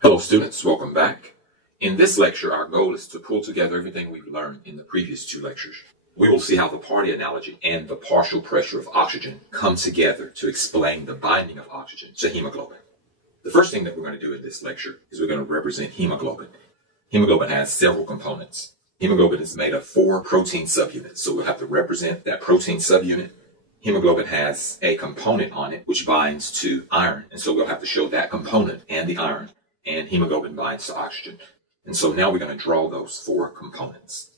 Hello students, welcome back. In this lecture, our goal is to pull together everything we've learned in the previous two lectures. We will see how the party analogy and the partial pressure of oxygen come together to explain the binding of oxygen to hemoglobin. The first thing that we're going to do in this lecture is we're going to represent hemoglobin. Hemoglobin has several components. Hemoglobin is made of 4 protein subunits, so we'll have to represent that protein subunit. Hemoglobin has a component on it which binds to iron, and so we'll have to show that component and the iron, and hemoglobin binds to oxygen. And so now we're going to draw those 4 components.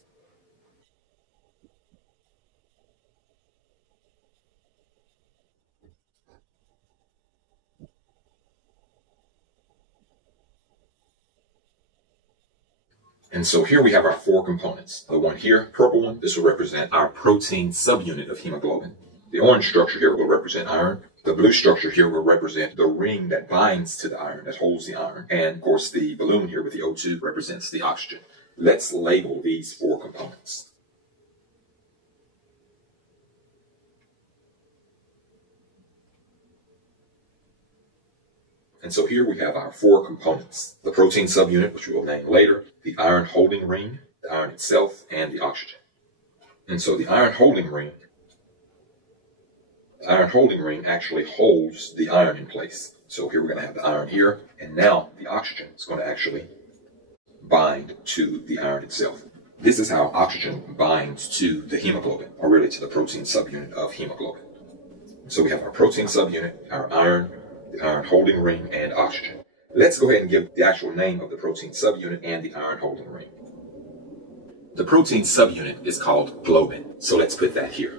And so here we have our 4 components. The one here, purple one, this will represent our protein subunit of hemoglobin. The orange structure here will represent iron. The blue structure here will represent the ring that binds to the iron, that holds the iron. And of course the balloon here with the O2 represents the oxygen. Let's label these 4 components. And so here we have our 4 components. The protein subunit, which we will name later, the iron holding ring, the iron itself, and the oxygen. And so the iron holding ring actually holds the iron in place. So here we're going to have the iron here, and now the oxygen is going to actually bind to the iron itself. This is how oxygen binds to the hemoglobin, or really to the protein subunit of hemoglobin. So we have our protein subunit, our iron, the iron holding ring, and oxygen. Let's go ahead and give the actual name of the protein subunit and the iron holding ring. The protein subunit is called globin, so let's put that here.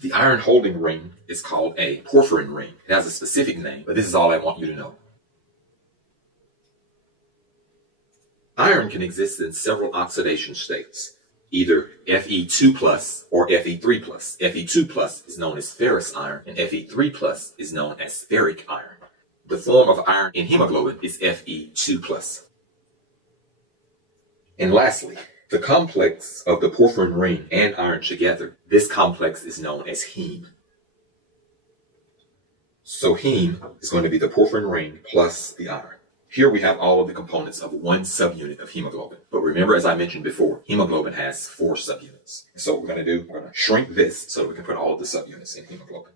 The iron holding ring is called a porphyrin ring. It has a specific name, but this is all I want you to know. Iron can exist in several oxidation states, either Fe2+ or Fe3+. Fe2+ is known as ferrous iron, and Fe3+ is known as ferric iron. The form of iron in hemoglobin is Fe2+. And lastly, the complex of the porphyrin ring and iron together, this complex is known as heme. So heme is going to be the porphyrin ring plus the iron. Here we have all of the components of one subunit of hemoglobin. But remember, as I mentioned before, hemoglobin has 4 subunits. So what we're going to do, we're going to shrink this so that we can put all of the subunits in hemoglobin.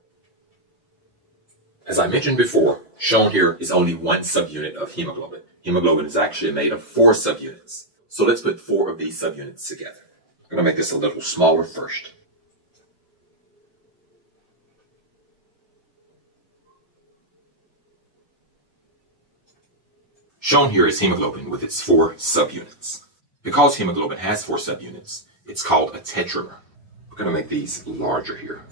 As I mentioned before, shown here is only one subunit of hemoglobin. Hemoglobin is actually made of 4 subunits. So let's put 4 of these subunits together. I'm going to make this a little smaller first. Shown here is hemoglobin with its 4 subunits. Because hemoglobin has 4 subunits, it's called a tetramer. We're going to make these larger here.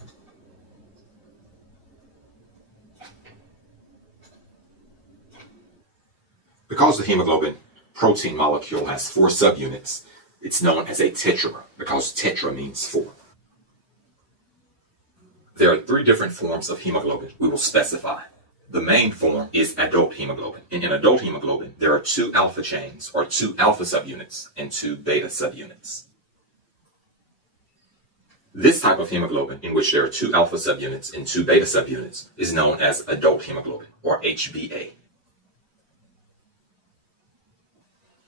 Because the hemoglobin protein molecule has 4 subunits, it's known as a tetramer, because tetra means 4. There are 3 different forms of hemoglobin we will specify. The main form is adult hemoglobin. In adult hemoglobin, there are 2 alpha chains, or 2 alpha subunits, and 2 beta subunits. This type of hemoglobin, in which there are 2 alpha subunits and 2 beta subunits, is known as adult hemoglobin, or HbA.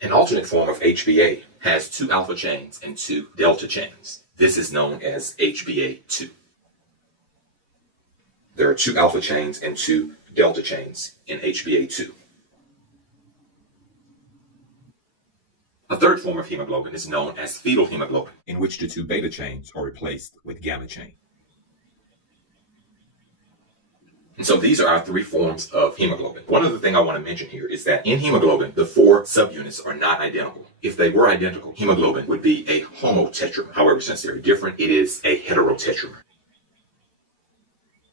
An alternate form of HbA has 2 alpha chains and 2 delta chains. This is known as HbA2. There are 2 alpha chains and 2 delta chains in HbA2. A third form of hemoglobin is known as fetal hemoglobin, in which the 2 beta chains are replaced with gamma chain. And so these are our 3 forms of hemoglobin. One other thing I want to mention here is that in hemoglobin, the 4 subunits are not identical. If they were identical, hemoglobin would be a homotetramer. However, since they're different, it is a heterotetramer.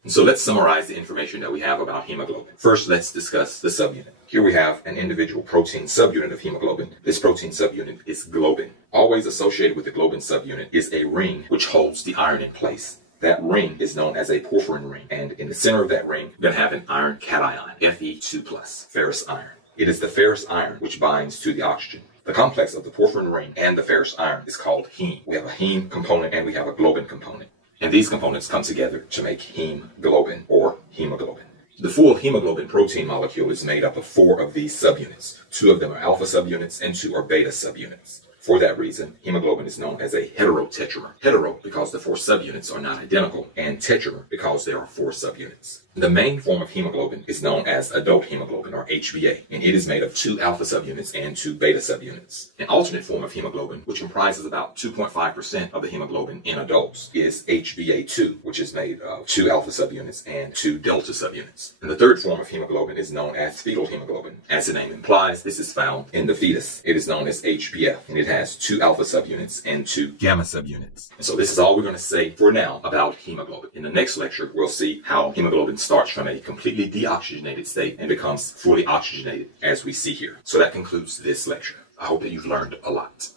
And so let's summarize the information that we have about hemoglobin. First, let's discuss the subunit. Here we have an individual protein subunit of hemoglobin. This protein subunit is globin. Always associated with the globin subunit is a ring which holds the iron in place. That ring is known as a porphyrin ring, and in the center of that ring, you're going to have an iron cation, Fe2+, ferrous iron. It is the ferrous iron which binds to the oxygen. The complex of the porphyrin ring and the ferrous iron is called heme. We have a heme component and we have a globin component. And these components come together to make hemoglobin or hemoglobin. The full hemoglobin protein molecule is made up of 4 of these subunits. 2 of them are alpha subunits and 2 are beta subunits. For that reason, hemoglobin is known as a heterotetramer. Hetero because the 4 subunits are not identical, and tetramer because there are 4 subunits. The main form of hemoglobin is known as adult hemoglobin, or HbA, and it is made of 2 alpha subunits and 2 beta subunits. An alternate form of hemoglobin, which comprises about 2.5% of the hemoglobin in adults, is HbA2, which is made of 2 alpha subunits and 2 delta subunits. And the third form of hemoglobin is known as fetal hemoglobin. As the name implies, this is found in the fetus. It is known as HbF, and it has 2 alpha subunits and 2 gamma subunits. And so this is all we're going to say for now about hemoglobin. In the next lecture, we'll see how hemoglobin starts from a completely deoxygenated state and becomes fully oxygenated, as we see here. So that concludes this lecture. I hope that you've learned a lot.